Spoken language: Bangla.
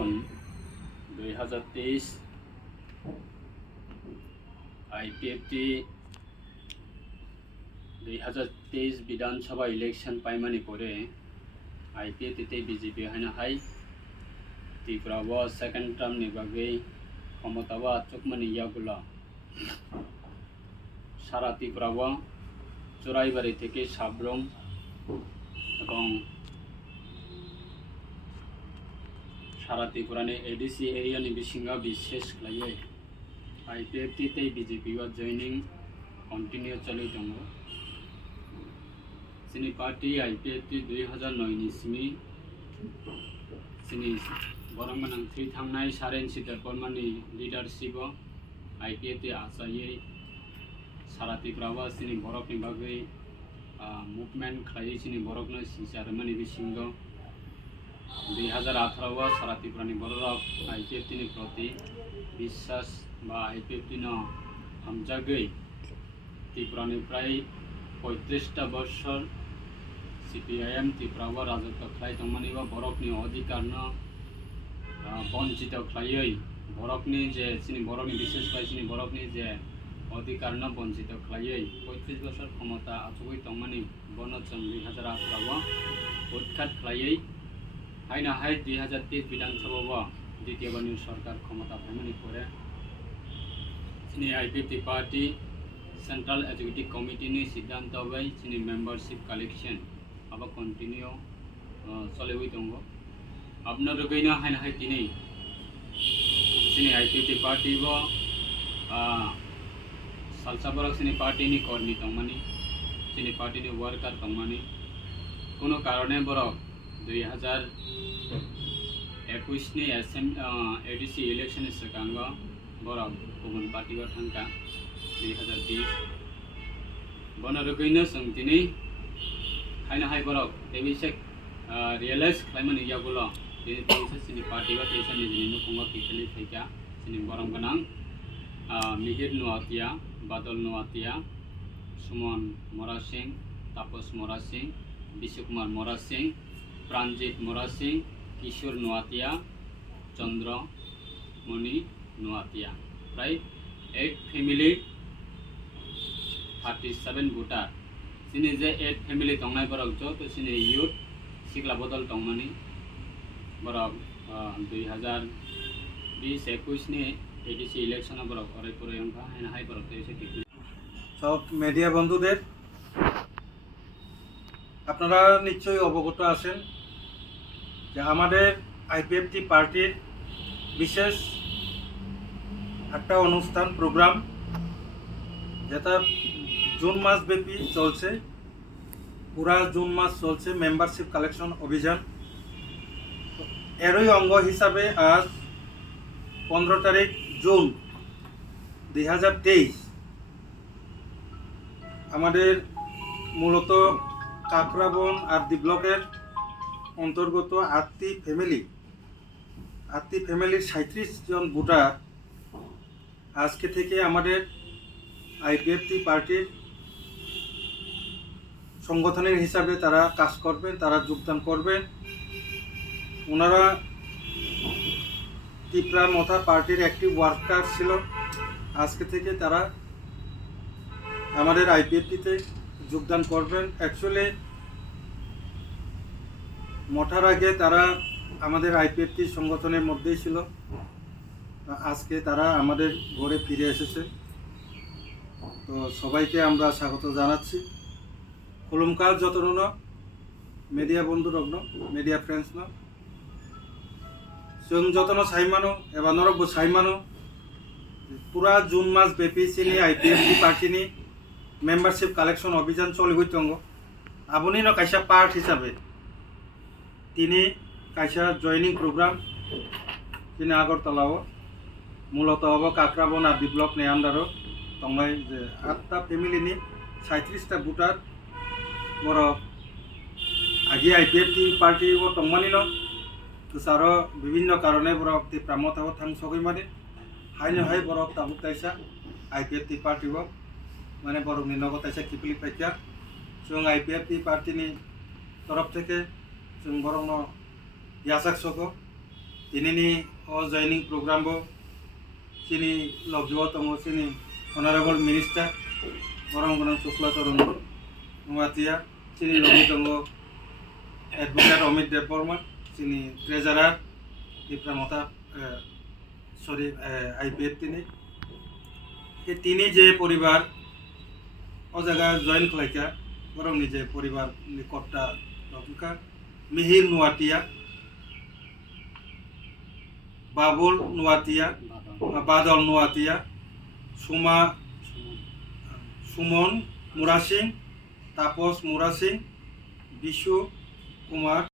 ফাগুন 2023 IPFT 2023 বিধানসভা ইলেকশন পাইমানি পরে IPFT বিজেপি হাই ত্রিপুরাও সেকেন্ড টার্ম नि बागै ক্ষমতাও আচকমানি ইয়াগুলা সারা ত্রিপুরাও চোরাইবাড়ি থেকে সাবরুম এবং সারা ত্রিপুরাनि एडीसी एरियानि बिसिङाव बिशेष खालायै IPFT बिजेपि जयनिं कन्टिन्यू चलि दङ जोंनि पार्टी IPFT 2009 नि सिमि जोंनि बरंगोनां थै थांनाय सारेन सिदार बर्मानि लिडारशिपआव IPFT आसायै सारा त्रिपुरायाव जोंनि बरकनि बागै मुभमेन्ट खालायै जोंनि बरकनो सिजारमानि बिसिङाव 2018 सारा त्रिपुरानि बरक IPFT नि प्रति विश्वास बा IPFT नो हामजागै त्रिपुरानिफ्राय 35 बছর CPIM त्रिपुरायाव राजत्व खालाय दंमानि बा बरकनि अधिकारनो वंचित खालायै बरकनि जे जोंनि बरकनि विशेष जोंनि बरकनि जे अधिकारनो वंचित खालायै 35 বছর क्षमता आचुगै दंमानि बनचन 2018 उत्खात खालायै हाइना हाइ 2023 विधानसभा द्वितीयबारनि सरकार क्षमता पाइमानि परे जोंनि IPFT party central executive committee नि सिद्धांत बाय जोंनि मेम्बारशिप कालेक्शन अब कन्टिन्यू चलिबाय दङ आपनो रगैनो हाइना हाइ दिनै जोंनि IPFT पार्टी बो सालसाबरक जोंनि पार्टी नि कर्मी दंमानि जोंनि पार्टी नि वर्कार दंमानि कोनो कारणे बरक 2021 नि ADC इलेक्शन सिगाङाव बरक गुबुन पार्टीआव थांगा 2020 बनो रगैनो जों दिनै हाइना हाइ बरक तेबिसे रियलाइज खालामनो यागुलो दिनै तेबिसे जोंनि पार्टीआव तेबिसे निजिनि फंगा किखलि फैगा जोंनि बरंगोनां मिहिर नुवातिया बादल नुवातिया सुमन मोरा सिंह तापस मोरा सिंह विश्वकुमार मोरा सिंह प्राणजित मोरा सिंह किशोर नुवातिया चंद्रमणि नुवातिया प्राय 8 फैमिली 37 भोटार जोंनि जे 8 फैमिली दंनाय बरक जो तो जोंनि यूथ सिग्ला बदल दंमानि बरक 2020-21 नि ADC इलेक्शन बरक अराय परे अंका हाइना हाइ बरक तेसे किखलि सब मीडिया बंधुদের আপনারা নিশ্চয়ই অবগত আছেন যে আমাদের IPFT পার্টির বিশেষ একটা অনুষ্ঠান প্রোগ্রাম যেটা জুন মাস ব্যাপী চলছে পুরা জুন মাস চলছে মেম্বারশিপ কালেকশন অভিযান এরই অঙ্গ হিসাবে আজ 15 তারিখ জুন 2023 আমাদের মূলত কাকরাবন আর দি ব্লকের অন্তর্গত আত্তি ফ্যামিলির 37 জন ভোটার আজকে থেকে আমাদের IPFT পার্টির সংগঠনের হিসাবে তারা কাজ করবেন, তারা যোগদান করবেন। ওনারা ত্রিপুরা মথা পার্টির অ্যাক্টিভ ওয়ার্কার ছিল, আজকে থেকে তারা আমাদের IPFTতে যোগদান করবেন। অ্যাকচুয়ালি মঠার আগে তারা আমাদের IPFT সংগঠনের মধ্যেই ছিল, আজকে তারা আমাদের ঘরে ফিরে এসেছে। তো সবাইকে আমরা স্বাগত জানাচ্ছি। খুলুমকাল যতন মিডিয়া বন্ধু রগ্ন মিডিয়া ফ্রেন্ডস ন जों যতন সাইমানো এবা নরকবো সাইমানো পুরা জুন মাস ব্যাপী চিনি IPFT পার্টিনি मेम्बारशिप कालेक्शन अभियान चलिबाय दङ आबुनि न कायसा पार्ट हिसाबै तिनि कायसा जयनिंग प्रोग्राम तिनि आगरतलाव मूलत अब काक्राबन आदि ब्लक नि आन्डारो दंनाय जे 8टा फैमिलिनि 37टा भोटार बर आगे IPFT पार्टी वो दंमानि न तुसारो विभिन्न कारणे बर टिप्रामताव थां सगैमानि हाइनो हाइ बर ताबुक कायसा IPFT पार्टी वो माने बरकनि नगद ऐसा किपली पैका जों IPFT पार्टी नि तरफ থেকে जों बरंनो यासाक सको ini joining program bo sini logjo tongo sini honorable minister orang Sukla Toron Muatia sini logi tongo advocate Omid Deporma sini treasurer Tipraland Ipft তিনি যে পরিবার ও জায়গা জয়েন খাইকা বরং নিজে পরিবার নিকটটা রক্ষা মিহির নোয়াটিয়া বাবুল নোয়াটিয়া বাদল নোয়াটিয়া সুমন মুরা সিং তাপস মুরা সিং বিশু কুমার